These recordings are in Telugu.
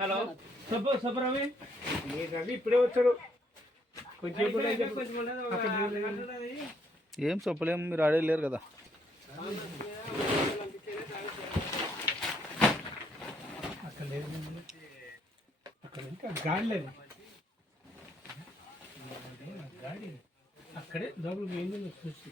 హలో. సబ్బు సబ్బు రవి. ఏ రవి? ఇప్పుడే వచ్చాడు. ఏం చెప్పలేము మీరు ఆడే లేరు కదా. అక్కడ లేదు అక్కడ ఇంకా గాడి లేదు. గాడి అక్కడే లోపలికి ఏంది చూసి.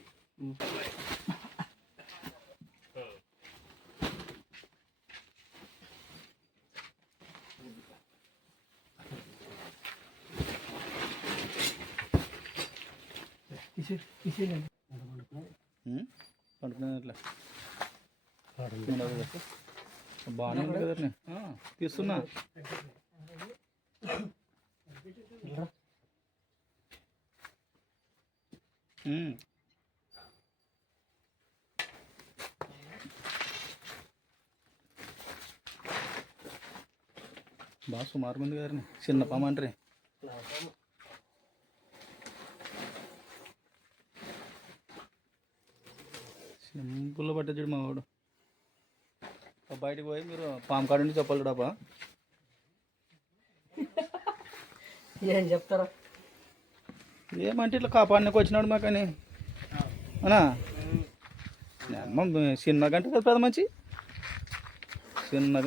పడుకునేట్లే బాగానే ఉంది కదండి తీస్తున్నా. బాగా సుమారుగా ఉంది కదండి చిన్న పామంటారు సింపుల్గా పట్టచ్చాడు మా వాడు బయటకు పోయి మీరు పాము కాడ నుండి చెప్పాలి డాబా. ఏం చెప్తారా? ఏమంటే ఇట్లా కాపాడడానికి వచ్చినాడు మాకని అనా. అమ్మ చిన్న గంట కదా పెద్ద మంచి చిన్న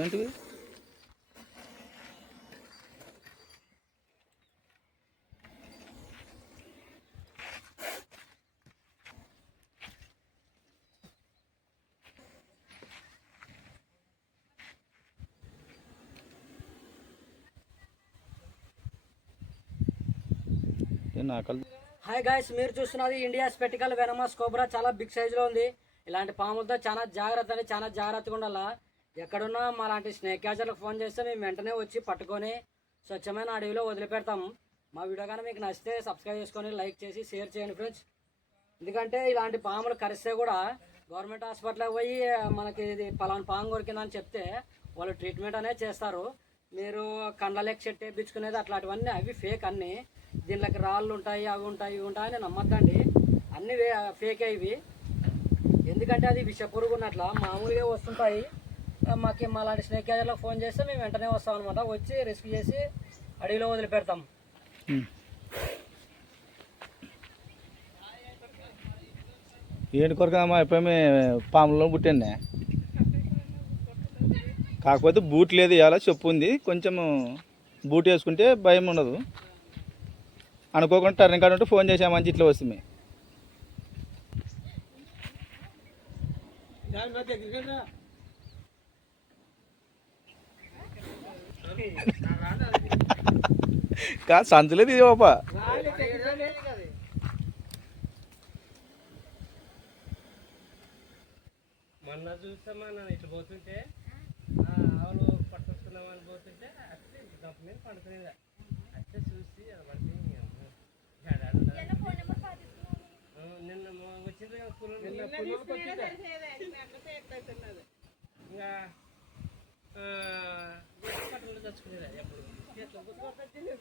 హాయ్ గాయస్ మీరు చూస్తున్నది ఇండియా స్పెటికల్ వెనమాస్ కోబ్రా చాలా బిగ్ సైజులో ఉంది. ఇలాంటి పాములతో చాలా జాగ్రత్త అని చాలా జాగ్రత్తగా ఉండాలా? ఎక్కడున్నా మా లాంటి స్నేక్ క్యాచర్లకు ఫోన్ చేస్తే మేము వెంటనే వచ్చి పట్టుకొని స్వచ్ఛమైన అడవిలో వదిలిపెడతాం మా వీడియో కానీ మీకు నచ్చితే సబ్స్క్రైబ్ చేసుకొని లైక్ చేసి షేర్ చేయండి ఫ్రెండ్స్ ఎందుకంటే ఇలాంటి పాములు కరిస్తే కూడా గవర్నమెంట్ హాస్పిటల్కి పోయి మనకి ఇది పలానా పాము కొరికిందని చెప్తే వాళ్ళు ట్రీట్మెంట్ అనేది చేస్తారు. మీరు కండలెక్ చెట్టు వేయించుకునేది అట్లాంటివన్నీ అవి ఫేక్ అన్నీ. దీనిలోకి రాళ్ళు ఉంటాయి అవి ఉంటాయి ఇవి ఉంటాయి అని నమ్మద్దండి. అన్నీ ఫేకే ఇవి. ఎందుకంటే అది విష పురుగు ఉన్నట్ల మామూలుగా వస్తుంటాయి. మాకు మాలాంటి స్నేక్ క్యాజర్లో ఫోన్ చేస్తే మేము వెంటనే వస్తాం అనమాట వచ్చి రెస్క్యూ చేసి అడవిలో వదిలిపెడతాం. ఏడు కొరకు మా అయిపోయి పాములో పుట్టిండే కాకపోతే బూట్ లేదు ఇవాళ చెప్పు ఉంది కొంచెం బూట్ వేసుకుంటే భయం ఉండదు. అనుకోకుండా టర్నింగ్ కార్డు ఉంటే ఫోన్ చేసామని ఇట్లా వస్తుంది. కాదు సంతలేదు ఇది బాబా మొన్న చూస్తామా ఇట్లా పోతుంటే పట్టుకొస్తున్నామని పోతుంటే అట్లే దప్ప మీద పడుకునేదా అట్లే చూసి అది పడితే నిన్న మొ- వచ్చింది. ఇంకా పట్టుకుంటూ తెచ్చుకునేదా ఎప్పుడు. చేతిలో గుర్తుపట్టొచ్చింది.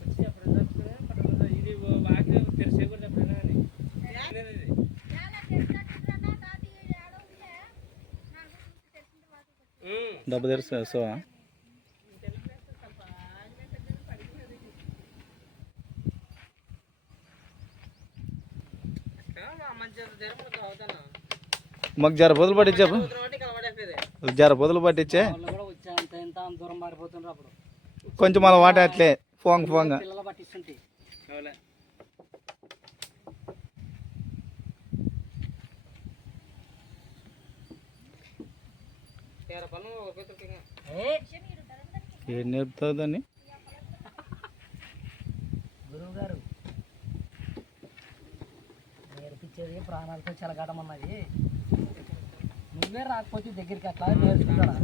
వచ్చి అప్పుడు తెచ్చుకునే పట్టుకుంటా ఇది బాగా తెరిసే కూడా ఎప్పుడైనా అని. తినేది ఇది. ఉమ్. డబ్బు తెరుస్తా సో మాకు జర పొదులు పట్టించా జర పొదులు పట్టించే. కొంచెం మన వాట అట్లే పోంగ పోంగ ఏం? నేర్పుతుందని గురువు గారు నేర్పించేది ప్రాణాలతో చెలగాటమన్నది. నువ్వే రాకపోతే దగ్గరికి అట్లా నేర్చుకుంటాడా